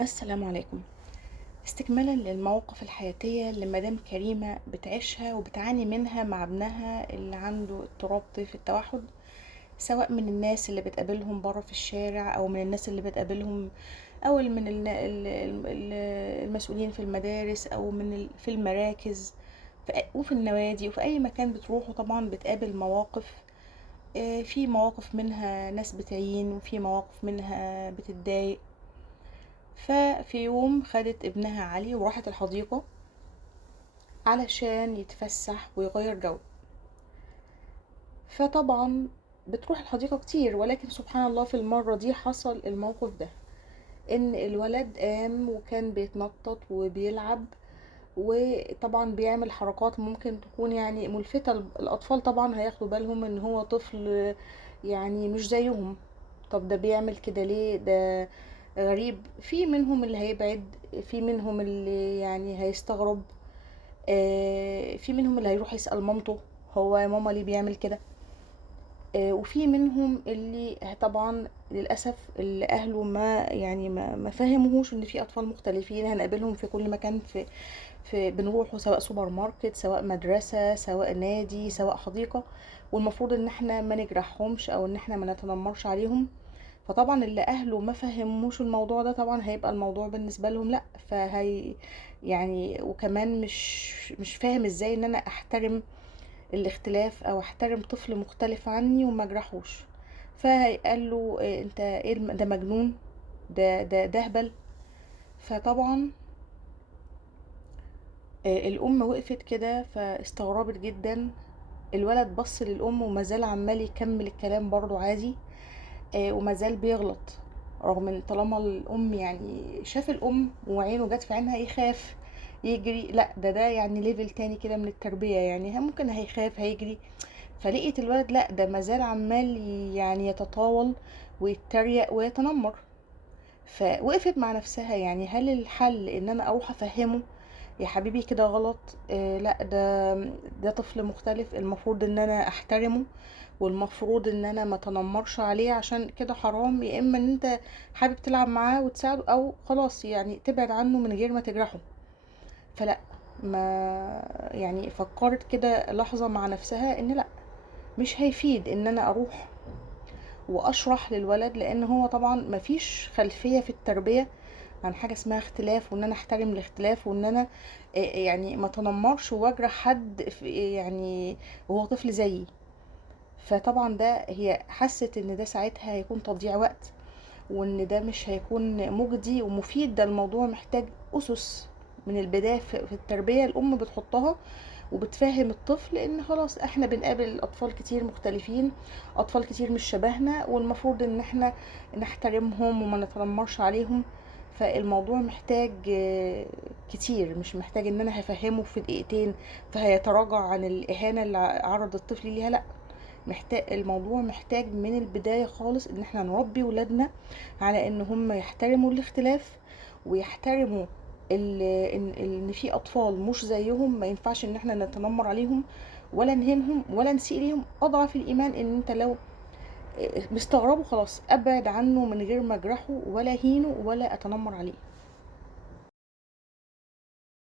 السلام عليكم. استكمالا للمواقف الحياتية اللي مدام كريمة بتعيشها وبتعاني منها مع ابنها اللي عنده اضطراب طيف التوحد، سواء من الناس اللي بتقابلهم بره في الشارع او من الناس اللي بتقابلهم او من المسؤولين في المدارس او في المراكز، وفي النوادي وفي اي مكان بتروحوا طبعا بتقابل مواقف. في مواقف منها ناس بتعين وفي مواقف منها بتتضايق. ففي يوم خدت ابنها علي وراحت الحديقة علشان يتفسح ويغير جو. فطبعا بتروح الحديقة كتير، ولكن سبحان الله في المرة دي حصل الموقف ده، ان الولد قام وكان بيتنطط وبيلعب، وطبعا بيعمل حركات ممكن تكون يعني ملفتة. الأطفال طبعا هياخدوا بالهم ان هو طفل يعني مش زيهم. طب ده بيعمل كده ليه؟ ده غريب. في منهم اللي هيبعد، في منهم اللي يعني هيستغرب، في منهم اللي هيروح يسأل مامته هو يا ماما ليه بيعمل كده. وفي منهم اللي طبعا للأسف اللي أهله ما يعني ما فهموهوش ان في أطفال مختلفين هنقابلهم في كل مكان، في بنروحه، سواء سوبر ماركت سواء مدرسة سواء نادي سواء حديقة، والمفروض ان احنا ما نجرحهمش او ان احنا ما نتنمرش عليهم. فطبعا اللي اهله ما فهموش الموضوع ده طبعا هيبقى الموضوع بالنسبه لهم لا، فهي يعني وكمان مش فاهم ازاي ان انا احترم الاختلاف او احترم طفل مختلف عني وما اجرحوش. فقال له إيه انت ايه ده مجنون، ده هبل. فطبعا الام وقفت كده فاستغربت جدا. الولد بص للام وما زال عمال يكمل الكلام برضه عادي، وما زال بيغلط. رغم ان طالما الام يعني شاف الام وعينه جت في عينها يخاف يجري، لا ده يعني ليفل تاني كده من التربية، يعني ممكن هيخاف هيجري. فلقيت الولد لا ده مازال عمال يعني يتطاول ويتريق ويتنمر. فوقفت مع نفسها، يعني هل الحل ان انا اروح افهمه يا حبيبي كده غلط؟ لا ده طفل مختلف، المفروض ان انا احترمه والمفروض ان انا ما تنمرش عليه عشان كده حرام، يا اما ان انت حابب تلعب معاه وتساعده او خلاص يعني تبعد عنه من غير ما تجرحه. فلا، ما يعني فكرت كده لحظة مع نفسها ان لا، مش هيفيد ان انا اروح واشرح للولد، لان هو طبعا مفيش خلفية في التربية عن حاجة اسمها اختلاف، وان انا احترم الاختلاف، وان انا يعني ما تنمرش واجرح حد يعني وهو طفل زيي. فطبعا ده هي حست ان ده ساعتها هيكون تضييع وقت، وان ده مش هيكون مجدي ومفيد. ده الموضوع محتاج اسس من البداية في التربية الام بتحطها وبتفهم الطفل ان خلاص احنا بنقابل اطفال كتير مختلفين، اطفال كتير مش شبهنا، والمفروض ان احنا نحترمهم وما نتنمرش عليهم. فالموضوع محتاج كتير، مش محتاج ان انا هفهمه في دقيقتين فهيتراجع عن الاهانة اللي عرض الطفل ليها. لا، محتاج الموضوع محتاج من البداية خالص ان احنا نربي ولادنا على ان هم يحترموا الاختلاف، ويحترموا ان في اطفال مش زيهم، ما ينفعش ان احنا نتنمر عليهم ولا نهينهم ولا نسيء ليهم. اضعف الايمان ان انت لو مستغربه خلاص ابعد عنه من غير ما اجرحه ولا هينه ولا اتنمر عليه.